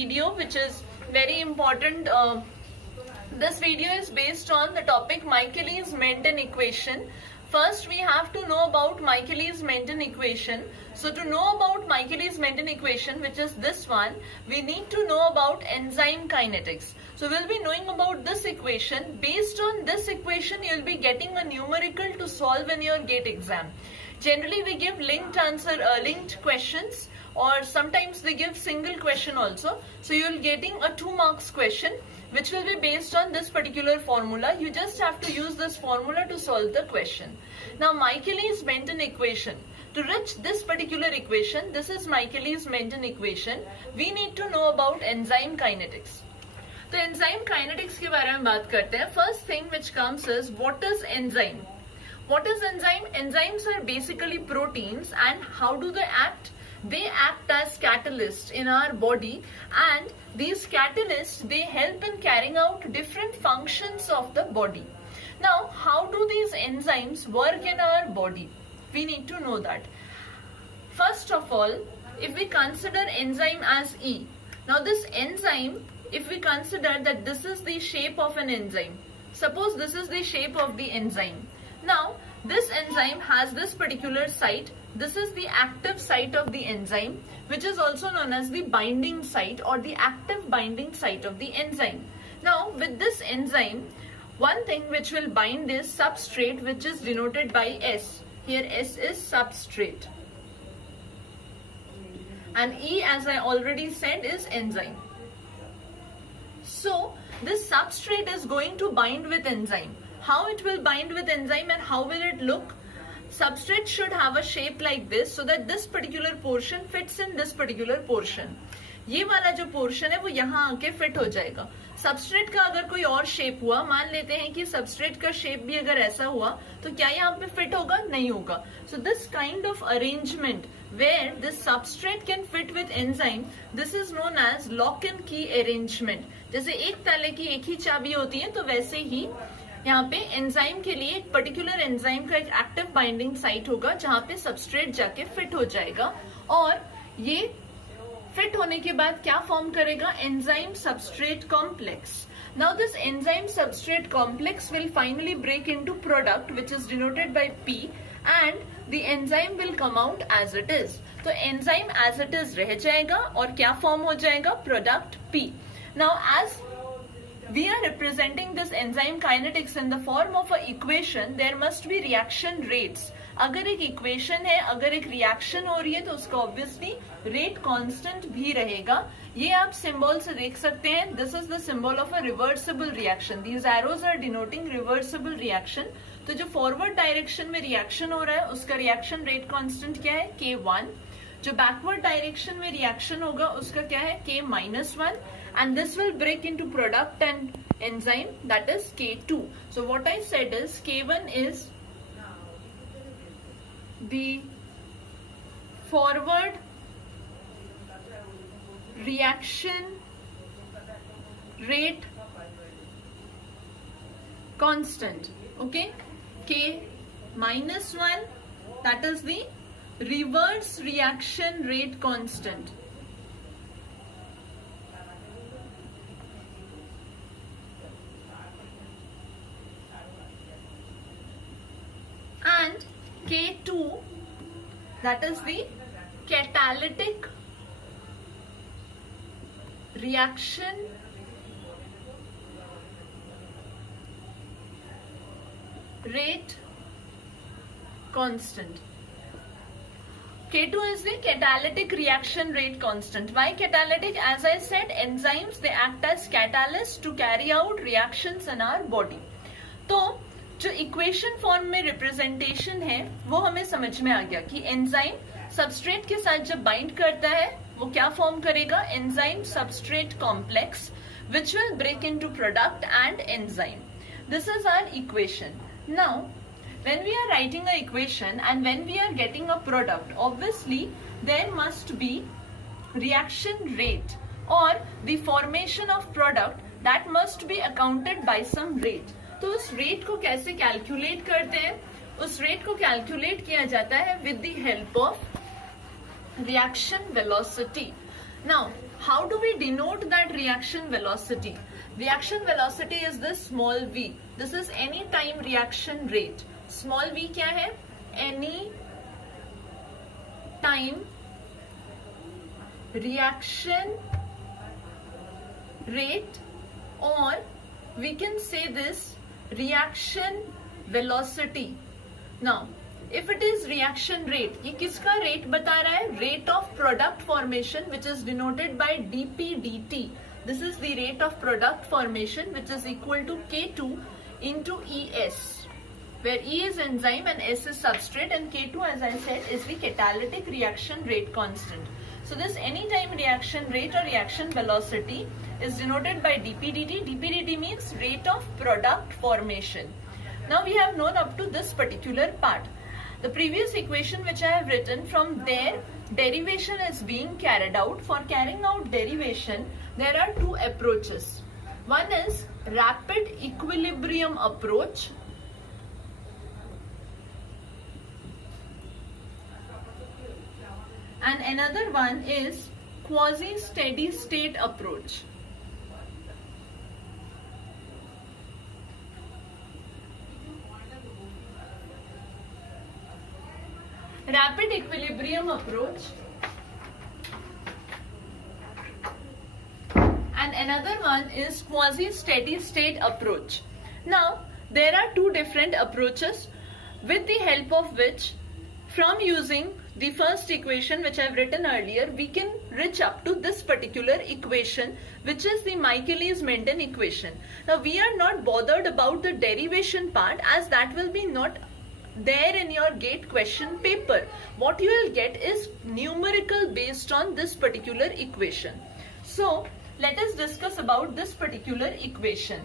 video which is very important. This video is based on the topic Michaelis Menten equation. First we have to know about Michaelis Menten equation. So to know about Michaelis Menten equation, which is this one, we need to know about enzyme kinetics. So we'll be knowing about this equation. Based on this equation, you'll be getting a numerical to solve in your GATE exam. Generally we give linked questions, or sometimes they give single question also. So you'll getting a 2 marks question which will be based on this particular formula. You just have to use this formula to solve the question. Now Michaelis Menten equation. To reach this particular equation, this is Michaelis Menten equation, we need to know about enzyme kinetics. तो enzyme kinetics के बारे में बात करते हैं. First thing which comes is, what is enzyme? What is enzyme? Enzymes are basically proteins, and how do they act? They act as catalysts in our body, and these catalysts, they help in carrying out different functions of the body. Now, how do these enzymes work in our body? We need to know that. First of all, if we consider enzyme as E, now this enzyme, if we consider that this is the shape of an enzyme, suppose this is the shape of the enzyme. Now, this enzyme has this particular site. This is the active site of the enzyme, which is also known as the binding site or the active binding site of the enzyme. Now, with this enzyme, one thing which will bind is substrate, which is denoted by S. Here S is substrate. And E, as I already said, is enzyme. So, this substrate is going to bind with enzyme. How it will bind with enzyme and how will it look? Substrate should have a shape like this, so that this particular portion fits in this particular portion. ये वाला जो portion है वो यहाँ आके fit हो जाएगा. Substrate का अगर कोई और शेप हुआ, मान लेते हैं कि सबस्ट्रेट का शेप भी अगर ऐसा हुआ, तो क्या यहाँ पे फिट होगा? नहीं होगा. So this kind of arrangement where this substrate can fit with enzyme, this is known as lock and key arrangement. जैसे एक ताले की एक ही चाबी होती है, तो वैसे ही यहाँ पे एंजाइम के लिए एक पर्टिकुलर एंजाइम का एक एक्टिव बाइंडिंग साइट होगा जहाँ पे सबस्ट्रेट जाके फिट हो जाएगा, और ये फिट होने के बाद क्या फॉर्म करेगा? Enzyme substrate complex. Now this enzyme substrate complex will finally break into product which is denoted by P, and the enzyme will come out as it is. तो एंजाइम एज इट इज रह जाएगा और क्या form हो जाएगा? Product P. Now as we are representing this enzyme kinetics in the form of a equation, there must be reaction rates. अगर एक equation है, अगर एक reaction हो रही है, तो उसका obviously rate constant भी रहेगा. ये आप symbol से देख सकते हैं. This is the symbol of a reversible reaction. These arrows are denoting reversible reaction. तो जो forward direction में reaction हो रहा है, उसका reaction rate constant क्या है? K1. जो backward direction में reaction होगा, उसका क्या है? K-1. And this will break into product and enzyme, that is K2. So what I said is K1 is the forward reaction rate constant. Okay, K-1, that is the reverse reaction rate constant. And K2, that is the catalytic reaction rate constant. K2 is the catalytic reaction rate constant. Why catalytic? As I said, enzymes, they act as catalysts to carry out reactions in our body. तो जो equation form में representation है वो हमें समझ में आ गया कि एंजाइम सबस्ट्रेट के साथ जब बाइंड करता है वो क्या फॉर्म करेगा? Enzyme substrate complex which will break into product and enzyme. This is our equation. Now when we are writing a equation and when we are getting a product, obviously there must be reaction rate or the formation of product that must be accounted by some rate. तो उस rate को कैसे calculate करते हैं? उस rate को calculate किया जाता है with the help of reaction velocity. Now How do we denote that reaction velocity? Reaction velocity is this small v. This is any time reaction rate. Small v क्या है? Any time reaction rate, or we can say this reaction velocity. Now, if it is reaction rate, ये किसका rate बता रहा है? Rate of product formation, which is denoted by dP dt. This is the rate of product formation, which is equal to K2 into ES, where E is enzyme and S is substrate, and K2, as I said, is the catalytic reaction rate constant. So this anytime reaction rate or reaction velocity is denoted by dP dt. dP dt means rate of product formation. Now we have known up to this particular part. The previous equation which I have written, from there derivation is being carried out. For carrying out derivation, there are two approaches. One is rapid equilibrium approach, and another one is quasi-steady state approach. Rapid equilibrium approach and another one is quasi-steady state approach. Now, there are two different approaches with the help of which, from using the first equation which I have written earlier, we can reach up to this particular equation, which is the Michaelis Menten equation. Now, we are not bothered about the derivation part, as that will be not there in your gate question paper. What you will get is numerical based on this particular equation. So let us discuss about this particular equation.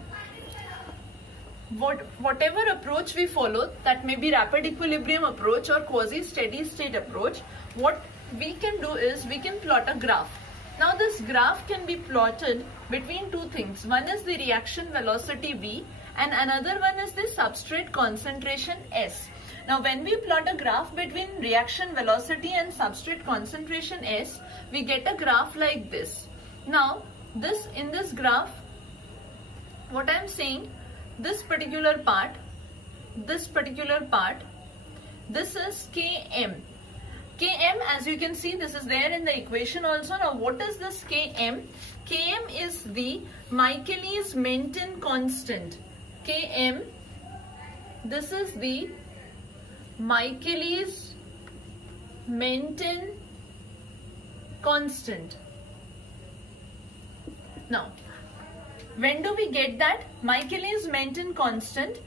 Whatever approach we follow, that may be rapid equilibrium approach or quasi-steady state approach, what we can do is we can plot a graph. Now this graph can be plotted between two things. One is the reaction velocity V and another one is the substrate concentration S. Now when we plot a graph between reaction velocity and substrate concentration S, we get a graph like this. Now in this graph, what I am saying, this particular part, this is Km. Km, as you can see, this is there in the equation also. Now what is this Km? Km is the Michaelis Menten constant. Km, this is the Michaelis Menten constant. Now, when do we get that? Michaelis Menten constant,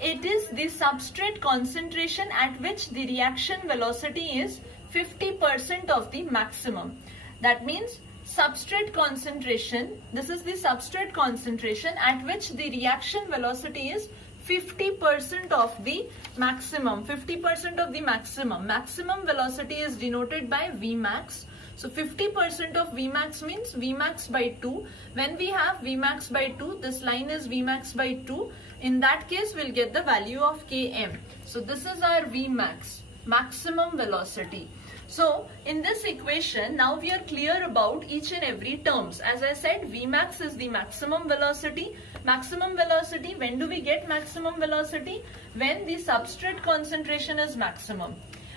it is the substrate concentration at which the reaction velocity is 50% of the maximum. That means substrate concentration, this is the substrate concentration at which the reaction velocity is 50% of the maximum. 50% of the maximum. Maximum velocity is denoted by Vmax. So 50% of Vmax means Vmax by 2. When we have Vmax by 2, this line is Vmax by 2. In that case, we'll get the value of Km. So this is our Vmax, maximum velocity. So in this equation, now we are clear about each and every terms. As I said, Vmax is the maximum velocity. Maximum velocity, when do we get maximum velocity? When the substrate concentration is maximum.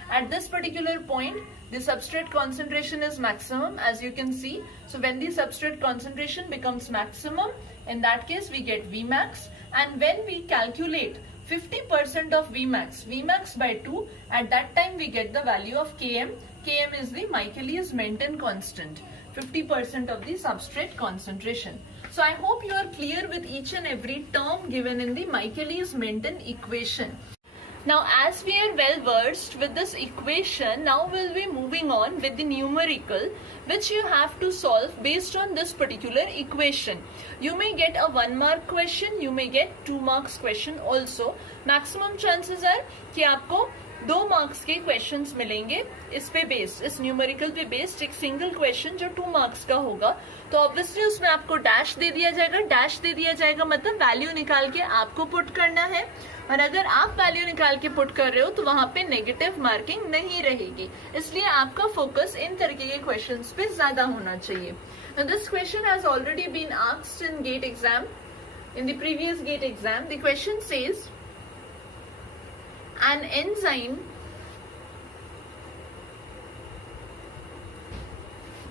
At this particular point, the substrate concentration is maximum, as you can see. So when the substrate concentration becomes maximum, in that case we get Vmax. And when we calculate 50% of Vmax, Vmax by 2, at that time we get the value of Km. Km is the Michaelis Menten constant, 50% of the substrate concentration. So I hope you are clear with each and every term given in the Michaelis Menten equation. Now, as we are well versed with this equation, now we'll be moving on with the numerical, which you have to solve based on this particular equation. You may get a 1 mark question, you may get 2 marks question also. Maximum chances are कि आपको 2 marks के questions मिलेंगे इस पे based, इस numerical पे based एक single question जो 2 मार्क्स का होगा. तो ऑब्वियसली उसमें आपको डैश दे दिया जाएगा. डैश दे दिया जाएगा मतलब वैल्यू निकाल के आपको पुट करना है, और अगर आप वैल्यू निकाल के पुट कर रहे हो तो वहां पे नेगेटिव मार्किंग नहीं रहेगी. इसलिए आपका फोकस इन तरीके के क्वेश्चंस पे ज्यादा होना चाहिए. Now this question has already been asked in GATE exam. In the previous GATE exam, the question says an enzyme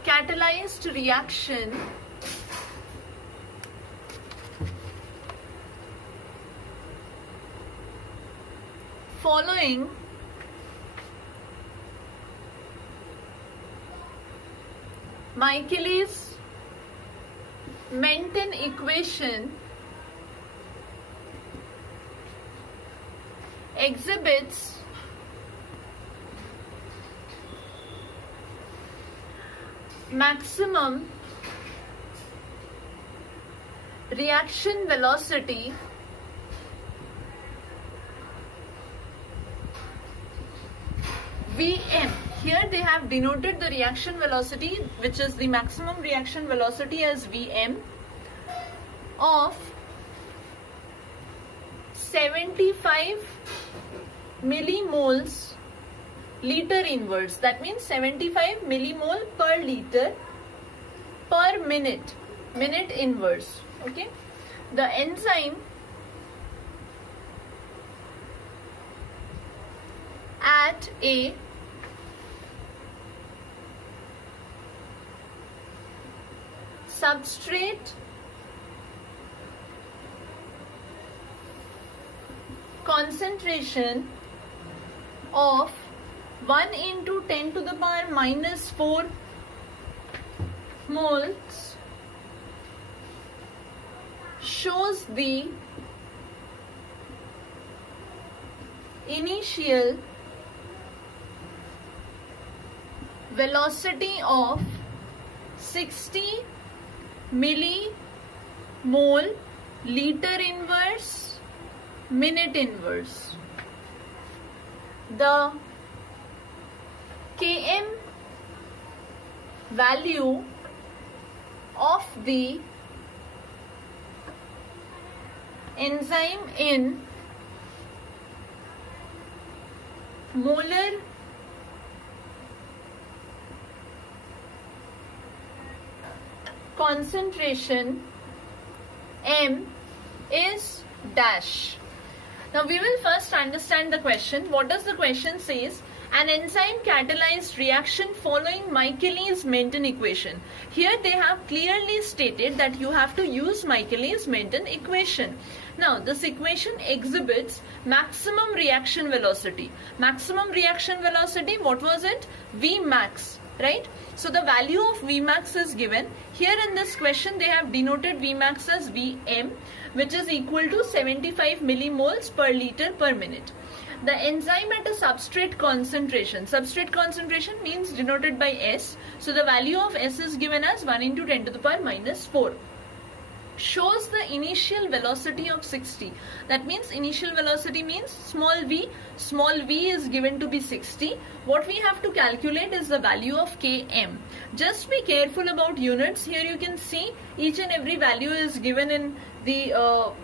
catalyzed reaction following Michaelis Menten equation exhibits maximum reaction velocity Vm. Here they have denoted the reaction velocity, which is the maximum reaction velocity, as Vm of 75 millimoles liter inverse. That means 75 millimole per liter per minute inverse. Okay. The enzyme at a substrate concentration of 1 into 10 to the power minus 4 moles shows the initial velocity of 60 millimole liter inverse minute inverse. The Km value of the enzyme in molar concentration M is dash. Now we will first understand the question. What does the question says? An enzyme catalyzed reaction following Michaelis Menten equation. Here they have clearly stated that you have to use Michaelis Menten equation. Now this equation exhibits maximum reaction velocity. Maximum reaction velocity, what was it? Vmax, right? So the value of Vmax is given. Here in this question they have denoted Vmax as Vm, which is equal to 75 millimoles per liter per minute. The enzyme at a substrate concentration. Substrate concentration means denoted by S. So the value of S is given as 1 into 10 to the power minus 4. Shows the initial velocity of 60. That means initial velocity means small v. Small v is given to be 60. What we have to calculate is the value of Km. Just be careful about units. Here you can see each and every value is given in the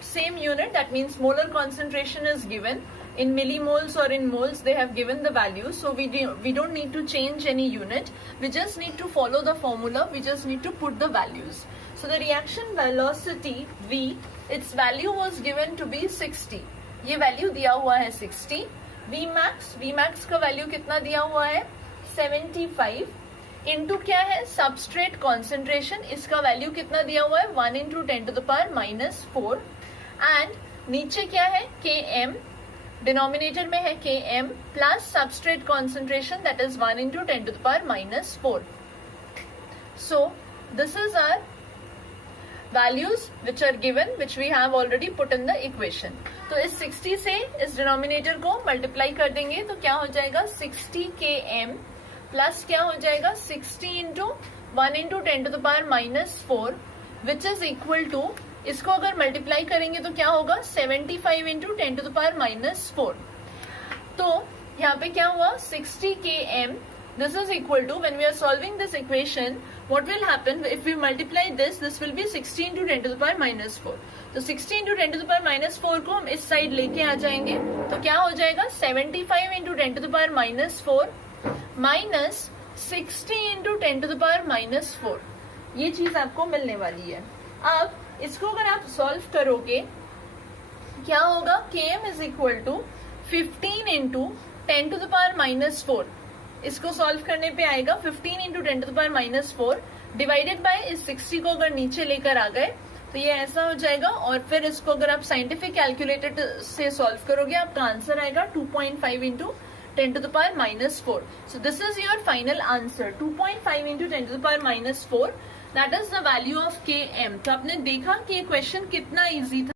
same unit. That means molar concentration is given in millimoles or in moles. They have given the value, so we don't need to change any unit. We just need to follow the formula. We just need to put the values. So the reaction velocity V, its value was given to be 60. ये value दिया हुआ है 60. Vmax का value कितना दिया हुआ है 75. Into क्या है सबस्ट्रेट कॉन्सेंट्रेशन, इसका वैल्यू कितना दिया हुआ है 1 into 10 to the power minus 4. And नीचे क्या है Km, डिनोमिनेटर में है Km plus substrate concentration, that is 1 into 10 to the power minus 4. So this is our values which are given, which we have already put in the equation. तो इस 60 से इस denominator को मल्टीप्लाई कर देंगे तो क्या हो जाएगा 60 Km प्लस क्या हो जाएगा 60 into 1 into 10 to the power minus 4, which is equal to, इसको अगर मल्टीप्लाई करेंगे तो क्या होगा 75 into 10 to the power minus 4. तो यहाँ पे क्या हुआ 60 Km. This is equal to, when we are solving this equation, what will happen if we multiply this? This will be 60 into 10 to the power minus 4. तो 60 into 10 to the power minus 4 को हम इस side लेके आ जाएंगे तो क्या हो जाएगा 75 into 10 to the power minus 4 minus 60 into 10 to the power minus 4. ये चीज आपको मिलने वाली है। अब इसको अगर आप सॉल्व करोगे क्या होगा, km is equal to 15 into 10 to the power minus 4। इसको सॉल्व करने पे आएगा 15 into 10 to the power minus 4 divided by इस 60 को अगर नीचे लेकर आ गए तो ये ऐसा हो जाएगा। और फिर इसको अगर आप साइंटिफिक कैलकुलेटर से सॉल्व करोगे आपका आंसर आएगा 2.5 into 10 to the power minus 4. So this is your final answer, 2.5 into 10 to the power minus 4. That is the value of km. तो आपने देखा कि ये क्वेश्चन कितना इजी था।